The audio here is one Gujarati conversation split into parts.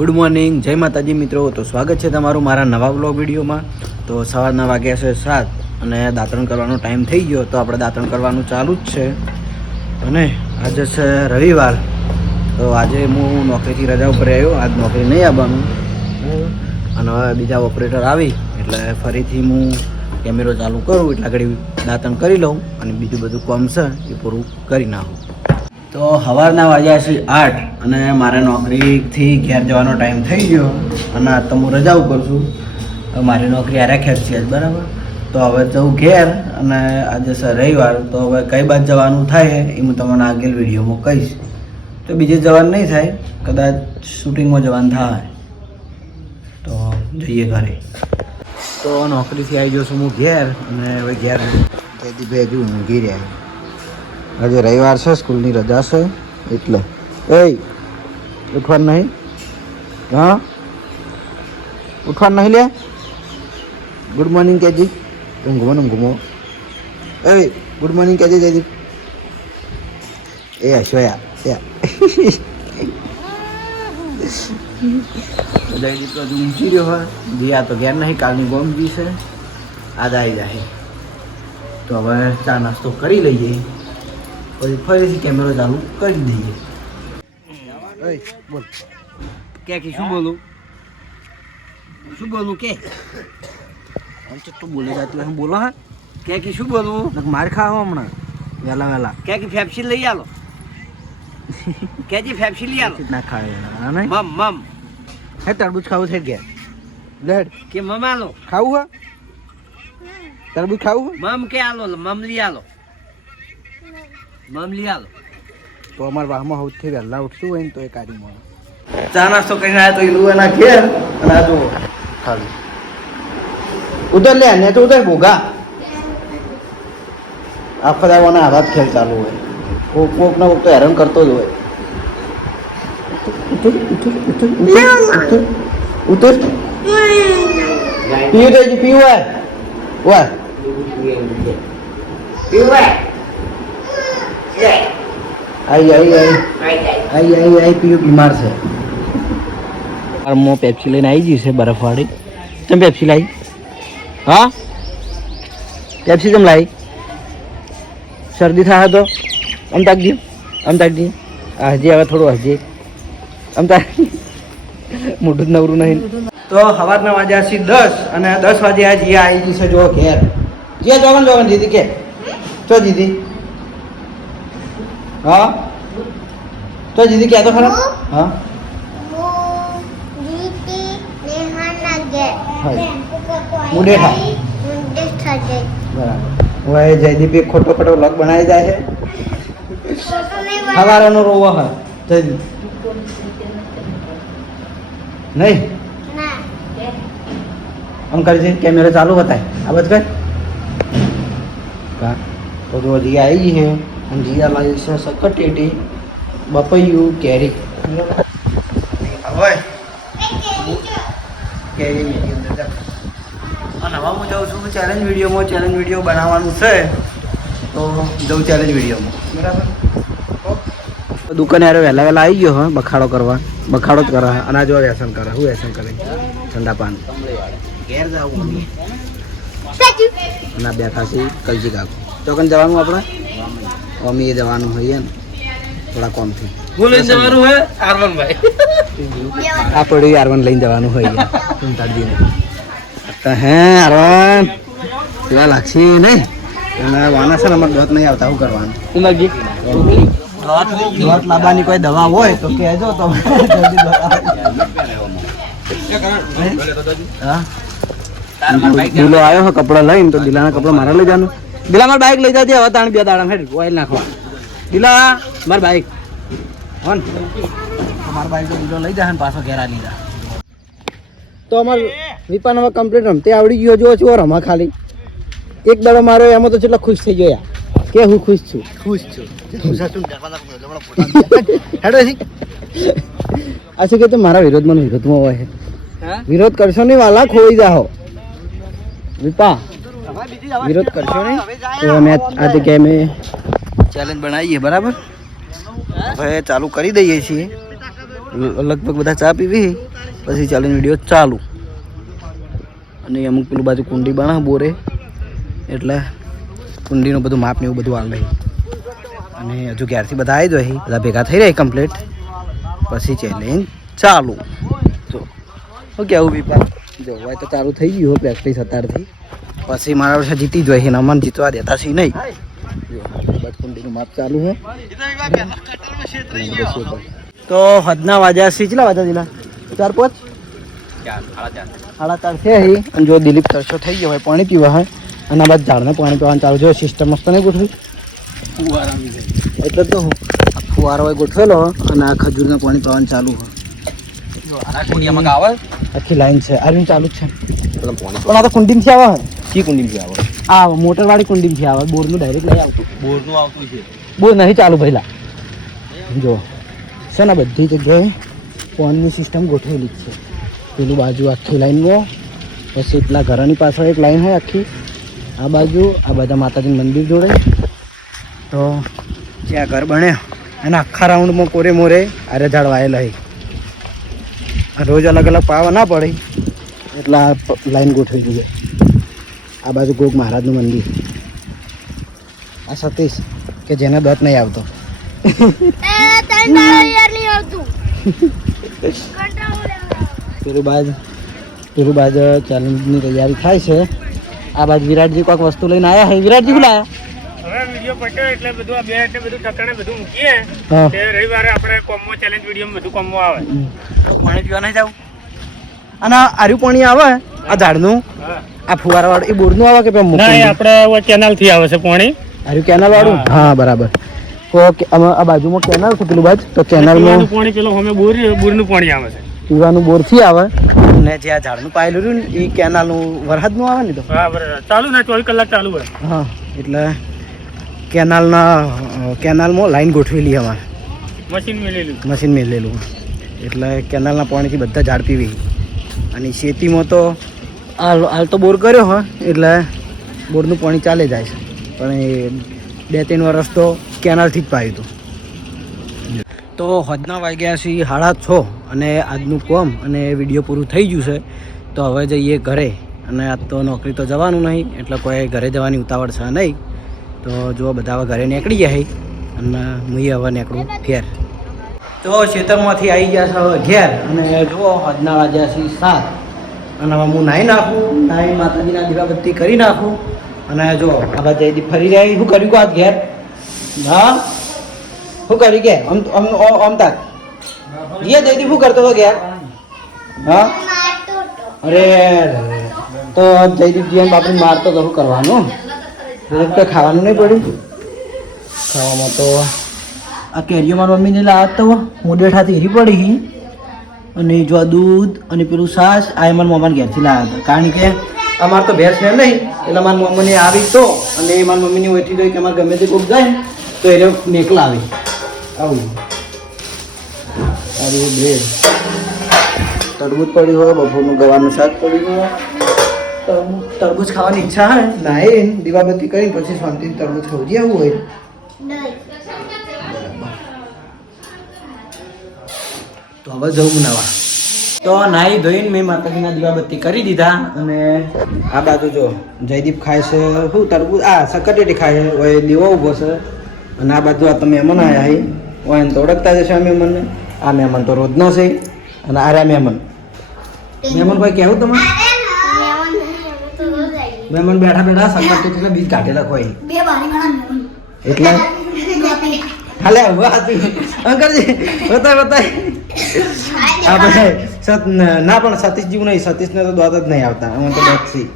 ગુડ મોર્નિંગ, જય માતાજી મિત્રો. તો સ્વાગત છે તમારું મારા નવા વ્લોગ વિડીયોમાં. તો સવારના વાગ્યા છે 7 અને દાંતણ કરવાનો ટાઈમ થઈ ગયો. તો આપણે દાંતણ કરવાનું ચાલુ જ છે અને આજે છે રવિવાર. તો આજે હું નોકરીથી રજા ઉપર આવ્યો. આજ નોકરી નહીં આવવાનું અને હવે બીજા ઓપરેટર આવી એટલે ફરીથી હું કેમેરો ચાલુ કરું એટલે ઘડી દાંતણ કરી લઉં અને બીજું બધું કામ છે એ પૂરું કરી નાખું. તો સવારના વાગ્યા છે 8 અને મારે નોકરીથી ઘેર જવાનો ટાઈમ થઈ ગયો અને આજ તો હું રજા ઉપર છું. મારી નોકરી આરે ખેર છે બરાબર. તો હવે જવું ઘેર અને આજે છે રવિવાર. તો હવે કઈ બાજુ જવાનું થાય એ હું તમને આગળ વિડીયોમાં કહીશ. તો બીજે જવાનું નહીં થાય, કદાચ શૂટિંગમાં જવાનું થાય. તો જઈએ ઘરે. તો નોકરીથી આવી ગયો છું હું ઘેર અને હવે ઘેર તેથી બે હજુ ઊંઘી રહ્યા. આજે રવિવાર છે, સ્કૂલની રજા છે એટલે એ ઉઠવાનું નહીં. હા ઉઠવાનું નહીં લે. Good morning KG. ઊંઘવો ને ઊંઘવો. એ ગુડ મોર્નિંગ કેજી જયદીપ. એ હશોયા જયદીપ તો ઊંઘી રહ્યો હોય. દિયા તો ઘેર નહીં, કાલની ગોમજી છે, આજ આવી જાય. તો હવે ચા નાસ્તો કરી લઈએ પછી ફરીથી કેમેરો ચાલુ કરી દઈએ. બોલ કે શું બોલું કે તું બોલે જાતી હું બોલો હા કે શું બોલવું માર ખાવો હમણાં વહેલા કે ફેફસી લઈ આલો કે ફેફસી લઈ આલો ના ખાવે મમ હે તરબૂચ ખાવું છે કે લેડ કે મમ આલો ખાવું હે તરબૂચ ખાવું મમ કે આલો મમ લઈ આલો મમ લઈ આલો. તો અમારા વાહમાં સૌથી વહેલા ઉઠશું હોય ને તો એ કાઢી મળે. ચા નાસ્તો કરીને આવ્યા તો એ રૂ એના ઘેર અને આ જુઓ ખાલી ઉધર લે ને તો ઉધર ભોગા આખો દાવાના આવા જ ખેલ ચાલુ હોય. કોક ના કોક તો હેરાન કરતો જ હોય. ઉતર પીવું તો પીવું હોય આઈ પીયું બીમાર છે. પેપ્સી લઈને આવી જઈ છે બરફવાળી. તમે પેપ્સી લાવી? હા પેપ્સી તમે લાવી? શરદી થાય તો આમ તાકજી હજી હવે થોડું હજી આમ તાક મોઢું જ નવરું નહીં. તો સવારના વાગ્યા છે 10 અને 10 વાગે આ જીયા આવી ગઈ છે. જો ઘેર જીયા જોવાનું દીદી કે ચો દીદી. હા તો દીદી ક્યાં તો ખરા. હા મુડેઠા બરાબર. હવે જયદીપ એક ખોટો વ્લોગ બનાવી જાય છે. સવારનો રોવો હા જયદીપ નહીં આમ કરી છે કેમેરો ચાલુ બતાય આ બધ કર. તો જો જીયા આવી છે અને જીયા લાવી છે સકટેટી બપૈયું કેરી. હવે કેરી મેથી અંદર અને હવે હું જાઉં છું ચેલેન્જ વિડીયો બનાવવાનું છે. તો જઉં ચેલેન્જ વિડીયોમાં બરાબર. દુકાને યાર વહેલા આવી ગયો હા બખાડો જ કરે અને આ જો વ્યસન કરે. હું વ્યસન કરે ઠંડા પાન ઘેર જવું અને બેઠા છે કલજી કાકુ. ચોકન જવાનું આપણે અમી જવાનું હોય ને થોડા કોમથી જવાનું હોય આરવનભાઈ આપણે આરવન લઈને જવાનું હોય હે આરવન કેવા લાગશે નહીં એના વાના છે ને અમારે દોત નહીં આવતા. શું કરવાનું દોત લાવવાની કોઈ દવા હોય તો કહેજો તો દિલો આવ્યો હો કપડા લઈને. તો દિલાના કપડા મારા લઈ જવાનું. દિલા મારે બાઈક લઈ જજે હવે તાણ 2 દાડા હેડ ઓઇલ નાખવા. દિલા મારી બાઈક હોન મારા બાઈક તો લઈ જાય ને પાછો ઘેરા લીધા. તો અમારે વિપાન હવે કમ્પ્લીટ રમતે આવડી ગયો. જો છો રમા ખાલી એક દાડો મારો એમાં તો કેટલો ખુશ થઈ ગયો યાર કે હું ખુશ છું. આ શું કે મારા વિરોધમાં હોય. વિરોધ કરશો નહીં વાલા ખોઈ જાઓ. વિપા વિરોધ કરશો નહીં તો મેં આજે કે ચેલેન્જ બનાવીએ બરાબર. હવે ચાલુ કરી દઈએ છીએ લગભગ બધા ચા પીવી પછી ચાલીને વિડીયો ચાલુ. અને અમુક પેલું બાજુ કુંડી બના બોરે એટલે કુંડીનું બધું માપ ને એવું બધું હાલ રહી. અને હજુ ક્યારથી બધા આવી જાય બધા ભેગા થઈ રહ્યા કમ્પ્લીટ પછી ચેલેન્જ ચાલુ. જો શું કેવું વિપા જો હોય તો ચાલુ થઈ ગયું પ્રેક્ટિસ અત્યારથી પછી મારા વર્ષે જીતી જોઈએ એને અમને જીતવા દેતા છે નહીં. બસ કુંડીનું માપ ચાલુ છે. તો હદના વાજ્યા છે કેટલા વાજ્યા દિલા 4-5 4:30 છે અહીં. અને જો દિલીપ તરસો થઈ ગયો હોય પાણી પીવા હોય અને આ બાદ ઝાડને પાણી પીવાનું ચાલુ જો સિસ્ટમ મસ્ત નહીં ગોઠવી એટલે તો હું આ ફુવારો હોય ગોઠવેલો અને આ ખજૂરના પાણી પીવાનું ચાલુ હોય. આખી લાઈન છે આ ચાલુ જ છે પણ આ તો કુંડીમાંથી આવે કી કુંડીમાંથી આવે આ મોટરવાળી કુંડીમાંથી આવે બોરનું ડાયરેક્ટ લઈ આવતું બોરનું આવતું છે બોર નહીં ચાલુ પહેલાં જો છે ને બધી જગ્યાએ પાણીની સિસ્ટમ ગોઠવેલી જ છે. પેલું બાજુ આખી લાઈનમાં પછી પેલા ઘરની પાછળ એક લાઈન હોય આખી આ બાજુ આ બધા માતાજીનું મંદિર જોડે. તો જ્યાં ઘર બને એના આખા રાઉન્ડમાં કોરે મોરે આરે ઝાડ વાયેલા હોય. રોજ અલગ અલગ પાવા ના પડે એટલે આ લાઈન ગોઠવી દીધી. આ બાજુ ગોગ મહારાજનું મંદિર આ સતીશ કે જેને દોત નહીં આવતો પેલું બાજ ચેલેન્જની તૈયારી થાય છે. આ બાજુ વિરાટજી કોઈક વસ્તુ લઈને આવ્યા છે. વિરાટજી શું લાયા? હવે વિડિયો પટ્યો એટલે બધું આ બે એટલે બધું ઠકાણે બધું મૂકીએ તે રવિવારે આપણે કોમ્બો ચેલેન્જ વિડિયો બધું કોમ્બો આવે. પાણી પીવા નહીં જાવ અને આર્યું પાણી આવે આ ઝાડનું આ ફુવારા વાળું એ બોરનું આવે કે ના આપણે કેનાલ થી આવે છે પાણી આર્યું કેનાલ વાળું હા બરાબર. તો આ બાજુમાં કેનાલ છે પેલું બાજુ તો કેનાલનું પાણી પેલો અમે બોરનું પાણી આવે છે પીવાનું બોરથી આવે અને જે આ ઝાડનું પાયેલું રહ્યું ને એ કેનાલનું વરસાદનું આવે ને તો હા બરાબર ચાલુ ને 24 કલાક ચાલુ હોય. હા એટલે કેનાલમાં લાઈન ગોઠવેલી અમારે મશીન મેલેલું એટલે કેનાલના પાણીથી બધા ઝાડ પીવી. અને ખેતીમાં તો હાલ તો બોર કર્યો હોય એટલે બોરનું પાણી ચાલે જાય છે પણ એ 2-3 વર્ષ તો કેનાલથી જ પાયું હતું. તો હદના વાગ્યા છે 6:30 અને આજનું કોમ અને વિડીયો પૂરું થઈ ગયું છે. તો હવે જઈએ ઘરે અને આજ તો નોકરી તો જવાનું નહીં એટલે કોઈ ઘરે જવાની ઉતાવળ છે નહીં. તો જો બધા હવે ઘરે નીકળી જાય અને હું હવે નીકળું ફેર. તો ખેતરમાંથી આવી ગયા છે હવે ઘેર અને જુઓ હદના વાગ્યા છે 7 અને હવે હું નાહી નાખું નાહી માતાજીના દીવાબત્તી કરી નાખું. અને જો આ બધા જયદીપ ફરી રહ્યા શું કર્યું આજ ઘેર હા શું કર્યું કે આમ તાક જયદીપ શું કરતો હતો ઘેર હા અરે તો જયદીપ જીવન બાપુ મારતો તો શું કરવાનું કંઈ ખાવાનું નહીં પડ્યું. ખાવામાં તો આ કેરીઓ મારી મમ્મીને લાવત તો મોડેઠાથી હીરી પડી અને જો આ દૂધ અને પેલું છાશ આ મારા મમ્માને ઘેરથી લાવ્યા હતા કારણ કે અમારે તો ભેંસ છે નહીં એટલે મારી મમ્મીને આવી તો અને એ મારી મમ્મીની ઓછી ગઈ કે અમારે ગમે તે કોક જાય તો એને મેકલા આવે આવું સારું બ્રેડ તરબૂચ પડ્યું હોય બપોરનું ગવાનું શાક પડ્યું હોય તરબૂચ ખાવાની ઈચ્છા હોય નાહીને દીવાબત્તી કરીને પછી શાંતિથી તરબૂચ ખાવું આવું હોય. તો હવે જવું નવા તો નાહી ધોઈને મેં માતાજીના દીવાબત્તી કરી દીધા અને આ બાજુ જો જયદીપ ખાય છે શું તરબૂચ આ સકટેટી ખાય છે હોય દીવો ઊભો છે અને આ બાજુ આ તો મહેમાન આવ્યા છે હોય એને તો ઓળખતા જશે આ મહેમાનને. આ મહેમાન તો રોજના છે અને આર્યા મહેમાન કોઈ કહેવું તમારે મહેમાન બેઠા બેઠા સકટ એટલે બીજ કાઢેલા કોઈ એટલે હાલે અંકરજી બતાય આપણે ના પણ સતીશ જેવું નહીં સતીશને તો દોત જ નહીં આવતા અમે તો દોતથી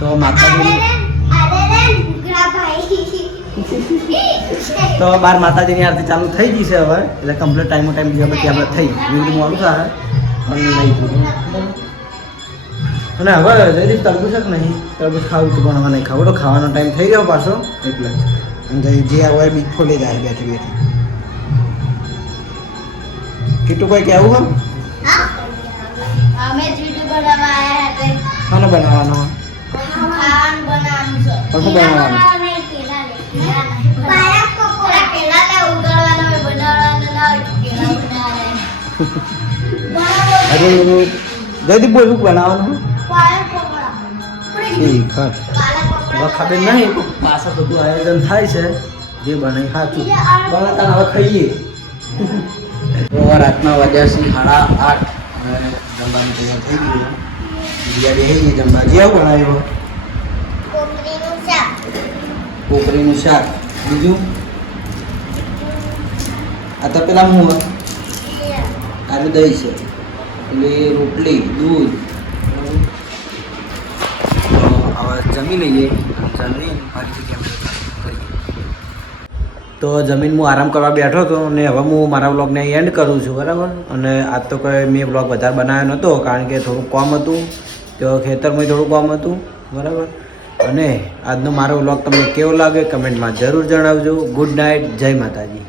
તો માતાજી તો બાર માતાજીની આરતી ચાલુ થઈ ગઈ છે હવે એટલે કમ્પ્લીટ ટાઈમ બીજા બધી આપણે થઈ વિડીયો મોડું થાય અને નહીં અને હવે જયદીપ તરબૂચ જ નહીં તરબૂચ ખાવું તો પણ હવે નહીં ખાવું તો ખાવાનો ટાઈમ થઈ ગયો પાછો એટલે જે હોય બીજ ખોલી જાય બેઠી બેઠી. કીટું કોઈ કહેવું ખાનો બનાવવાનો પણ શું બનાવવાનું અરે જલ્દી બોલ શું બનાવવાનું ઠીક હા હવે ખબર નહીં પાછળ બધું આયોજન થાય છે જે બનાવી સાચું બનાવતા હવે ખાઈએ તો રાતના વાગ્યા છે 8:30 અને જમવાનું તૈયાર થઈ ગયું બિરયાની થઈ ગઈ જમવા જે બનાવ્યો કોકરીનું શાક બીજું આ તો પેલા હું આનું દહીં છે પેલી રોટલી દૂધ હવે જમી લઈએ જમી ફરીથી કેમેરો કરીએ તો જમીન હું આરામ કરવા બેઠો હતો અને હવે હું મારા વ્લોગને એન્ડ કરું છું બરાબર અને આજ તો કંઈ મેં વ્લોગ વધારે બનાવ્યો નહોતો કારણ કે થોડું કામ હતું તો ખેતરમાં થોડું કામ હતું બરાબર અને આજનો મારો વ્લોગ તમને કેવો લાગે કમેન્ટમાં જરૂર જણાવજો ગુડ નાઇટ જય માતાજી